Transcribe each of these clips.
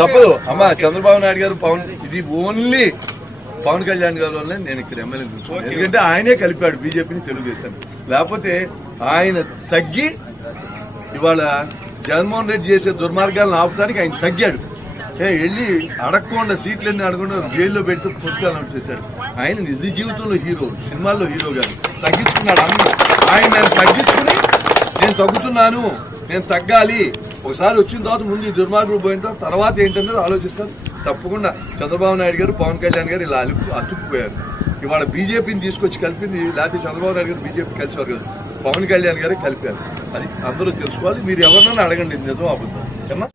తప్పదు అమ్మా. చంద్రబాబు నాయుడు గారు ఇది ఓన్లీ పవన్ కళ్యాణ్ గారి వల్లే నేను ఇక్కడ ఎమ్మెల్యే కూర్చున్నాను. ఎందుకంటే ఆయనే కలిపాడు బీజేపీని తెలుగుదేశం. లేకపోతే ఆయన తగ్గి ఇవాళ జగన్మోహన్ రెడ్డి చేసే దుర్మార్గాలను ఆపడానికి ఆయన తగ్గాడు. వెళ్ళి అడగకుండా సీట్లన్నీ అడగకుండా జైల్లో పెట్టి పుస్తకాలు చేశాడు. ఆయన నిజ జీవితంలో హీరో, సినిమాల్లో హీరో గారు తగ్గించుకున్నాడు. ఆయన తగ్గించుకుని నేను తగ్గుతున్నాను, నేను తగ్గాలి, ఒకసారి వచ్చిన తర్వాత ముందు ఈ దుర్మార్గులు పోయిన తర్వాత ఏంటనేది ఆలోచిస్తారు. తప్పకుండా చంద్రబాబు నాయుడు గారు, పవన్ కళ్యాణ్ గారు ఇలా అతుక్కుపోయారు. ఇవాళ బీజేపీని తీసుకొచ్చి కలిపింది, లేకపోతే చంద్రబాబు నాయుడు గారు బీజేపీ కలిసేవారు కదా, పవన్ కళ్యాణ్ గారే కలిపారు. అది అందరూ తెలుసుకోవాలి. మీరు ఎవరినైనా అడగండి, నిజం అబద్ధం ఏమన్నా.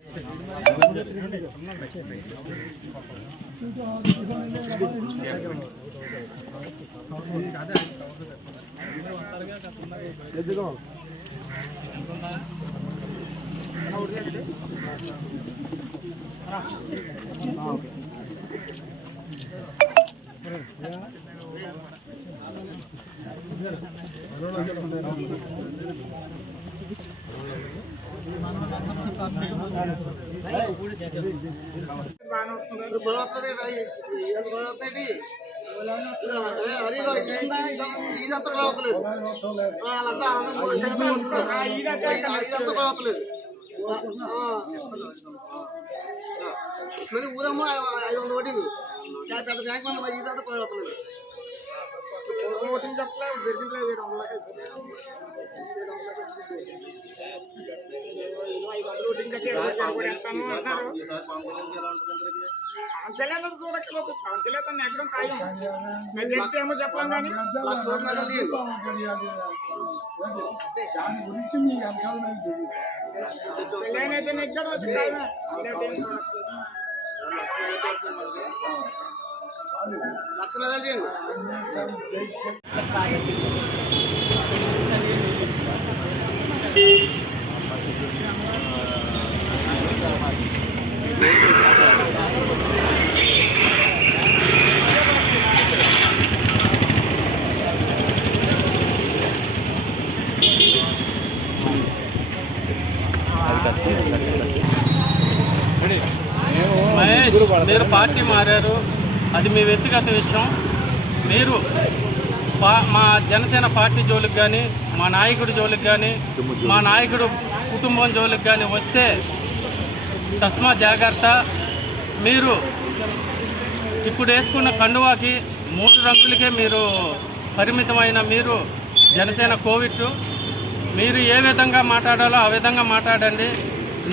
మళ్ళీ ఊరమ్మో 500 ఓటింగ్ పెద్ద బ్యాంక్ మంది ఇదంతా కొనవట్లేదు. ఓటింగ్ చెప్పలేదు, జరిగింది 700 ఓటింగ్ పవన్ కళ్యాణ్ చూడక్కర్లేదు. పవన్ కళ్యాణ్ ఎక్కడం ఖాయం. మెజారిటీ ఏమో చెప్పలేం కానీ దాని గురించి మీ కళ్యాణ్ అయితే నెగ్గాడు. అది ఖాయమే. లక్ష మెజాలు చేయండి. మహేష్, మీరు పార్టీ మారారు, అది మీ వ్యక్తిగత విషయం. మీరు మా జనసేన పార్టీ జోలికి కానీ, మా నాయకుడి జోలికి కానీ, మా నాయకుడు కుటుంబం జోలికి కానీ వస్తే తస్మా జాగ్రత్త. మీరు ఇప్పుడు వేసుకున్న కండువాకి 3 రంగులకే మీరు పరిమితమైన మీరు జనసేన కోవిడ్. మీరు ఏ విధంగా మాట్లాడాలో ఆ విధంగా మాట్లాడండి.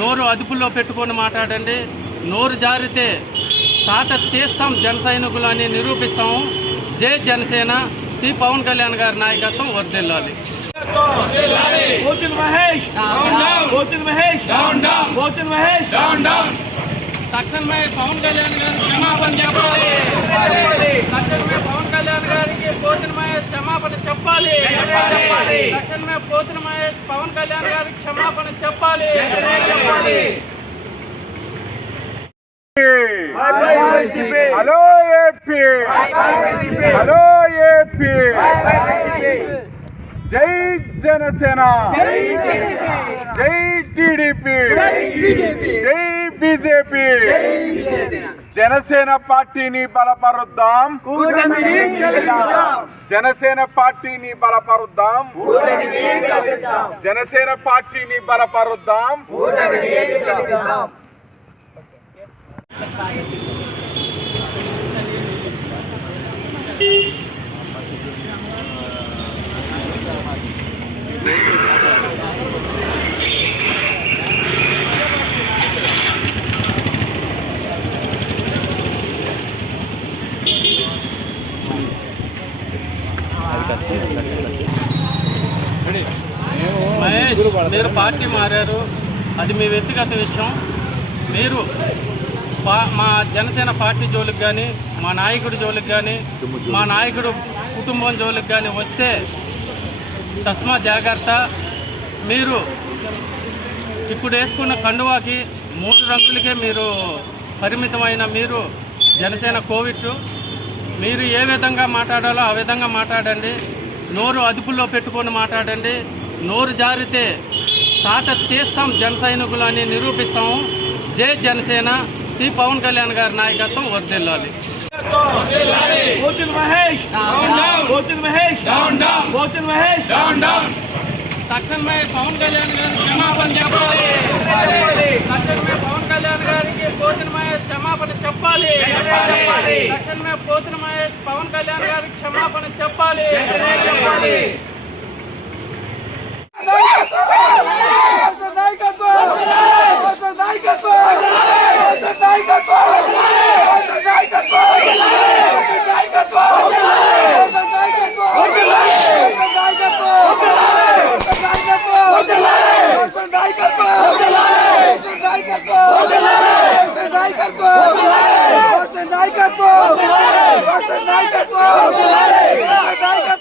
నోరు అదుపులో పెట్టుకొని మాట్లాడండి. నోరు జారితే తాట తీస్తాం జన సైనికులు అని నిరూపిస్తాము. జై జనసేన. శ్రీ పవన్ కళ్యాణ్ గారి నాయకత్వం వర్ధిల్లాలి. తక్షణమే పవన్ కళ్యాణ్ గారికి క్షమాపణ చెప్పాలి. తక్షణమే పవన్ కళ్యాణ్ గారికి పోతిన మహేష్ క్షమాపణ చెప్పాలి. తక్షణమే పోతిన మహేష్ పవన్ కళ్యాణ్ గారికి క్షమాపణ చెప్పాలి. హలో ఏపీ, హలో ఏపీ, జై జనసేన, జై టీడీపీ, జై బీజేపీ. జనసేన పార్టీని బలపరుద్దాం, జనసేన పార్టీని బలపరుద్దాం, జనసేన పార్టీని బలపరుద్దాం. మహేష్, మీరు పార్టీ మారారు, అది మీ వ్యక్తిగత విషయం. మీరు మా జనసేన పార్టీ జోలికి కానీ, మా నాయకుడి జోలికి కానీ, మా నాయకుడు కుటుంబం జోలికి కానీ వస్తే తస్మా జాగ్రత్త. మీరు ఇప్పుడు వేసుకున్న కండువాకి 3 రంగులకే మీరు పరిమితమైన మీరు జనసేన కోవిడ్. మీరు ఏ విధంగా మాట్లాడాలో ఆ విధంగా మాట్లాడండి. నోరు అదుపులో పెట్టుకొని మాట్లాడండి. నోరు జారితే తాట తీస్తాం జన సైనికులు అని నిరూపిస్తాము. జై జనసేన. శ్రీ పవన్ కళ్యాణ్ గారి నాయకత్వం వర్ధిల్లాలి. తక్షణమే పవన్ కళ్యాణ్ గారికి క్షమాపణ చెప్పాలి. తక్షణమే పవన్ కళ్యాణ్ గారికి పోతిన మహేష్ క్షమాపణ చెప్పాలి. తక్షణమే పోతిన మహేష్ పవన్ కళ్యాణ్ గారికి క్షమాపణ చెప్పాలి.